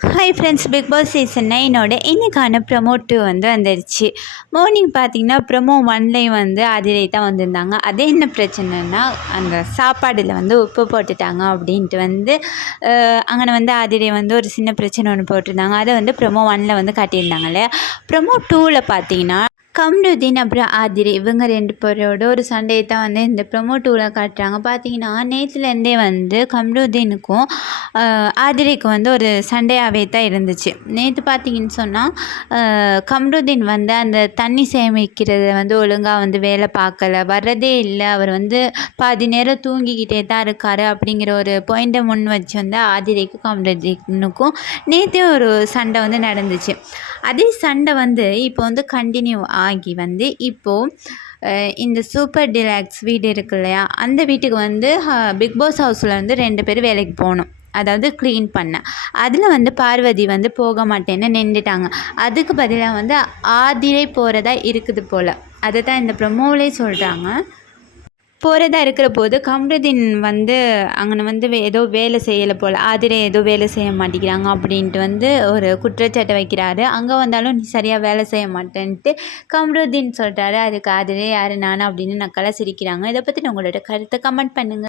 Hi friends, Bigg Boss season 9 இன்றைக்கான promo 2 வந்து வந்துருச்சு. மார்னிங் பார்த்தீங்கன்னா ப்ரொமோ 1லேயும் வந்து அதிரை தான் வந்திருந்தாங்க. அது என்ன பிரச்சனைனா, அந்த சாப்பாடில் வந்து உப்பு போட்டுட்டாங்க அப்படின்ட்டு வந்து அங்கே வந்து அதிரை வந்து ஒரு சின்ன பிரச்சனை ஒன்று போட்டிருந்தாங்க. அதை வந்து ப்ரொமோ 1ல் வந்து காட்டியிருந்தாங்க இல்லையா. ப்ரொமோ 2ல் பார்த்தீங்கன்னா கம்ருதீன் அப்புறம் ஆதிரை இவங்க 2 பேரோட ஒரு சண்டையை தான் வந்து இந்த ப்ரொமோ 2ல் காட்டுறாங்க. பார்த்தீங்கன்னா நேற்றுலேருந்தே வந்து கம்ருதீனுக்கும் ஆதிரைக்கும் வந்து ஒரு சண்டையாகவே தான் இருந்துச்சு. நேற்று பார்த்தீங்கன்னு சொன்னால் கம்ருதீன் வந்து அந்த தண்ணி சேமிக்கிறத வந்து ஒழுங்காக வந்து வேலை பார்க்கல, வர்றதே இல்லை, அவர் வந்து பாதி நேரம் தூங்கிக்கிட்டே தான் இருக்கார் அப்படிங்கிற ஒரு பாயிண்ட்டை முன் வச்சு வந்து ஆதிரைக்கும் கம்ருதீனுக்கும் நேற்றே ஒரு சண்டை வந்து நடந்துச்சு. அதே சண்டை வந்து இப்போ வந்து கண்டினியூ ஆகி வந்து இப்போது இந்த சூப்பர் டிலாக்ஸ் வீடு இருக்கு இல்லையா, அந்த வீட்டுக்கு வந்து பிக் பாஸ் ஹவுஸில் வந்து 2 பேர் வேலைக்கு போகணும், அதாவது க்ளீன் பண்ண. அதில் வந்து பார்வதி வந்து போக மாட்டேன்னு நின்றுட்டாங்க. அதுக்கு பதிலாக வந்து ஆதிரை போகிறதா இருக்குது போல். அதை தான் இந்த ப்ரொமோவிலே சொல்கிறாங்க. போகிறதா இருக்கிற போது கம்ருதீன் வந்து அங்கே வந்து ஏதோ வேலை செய்யலை போல், ஆதிரை ஏதோ வேலை செய்ய மாட்டேங்கிறாங்க அப்படின்ட்டு வந்து ஒரு குற்றச்சாட்டை வைக்கிறாரு. அங்கே வந்தாலும் நீ சரியாக வேலை செய்ய மாட்டேன்ட்டு கம்ருதீன் சொல்கிறாரு. அதுக்கு ஆதிரை யார் நானா அப்படின்னு நக்கலாக சிரிக்கிறாங்க. இதை பற்றி உங்களோட கருத்தை கமெண்ட் பண்ணுங்கள்.